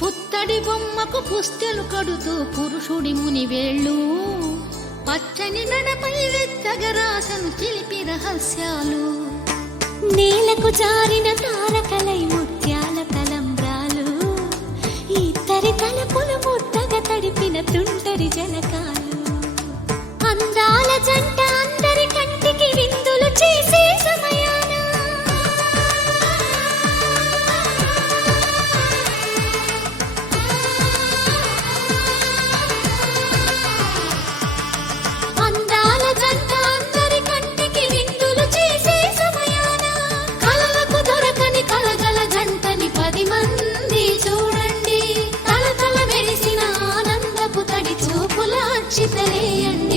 పుత్తడి బొమ్మకు పుస్తెలు కడుతూ పురుషుడి ముని వేళ్ళు పచ్చని నడపై వెచ్చగరాసను చిలిపి రహస్యాలు నేలకు జారిన తారకలై ముత్యాల తలంబ్రాలు ఇద్దరి తలపులు ముద్దగా తడిపిన తుంటరి జలకాలు అందాల జంట అందరి కంటికి విందులు చేసే సమయాన అందాల జంట అందరి కంటికి విందులు చేసే సమయాన కలలకు దొరకని కలగల జంటని 10 మంది చూడండి తల తల మెరిసిన ఆనందపు తడి చూపుల అచ్చితలేయండి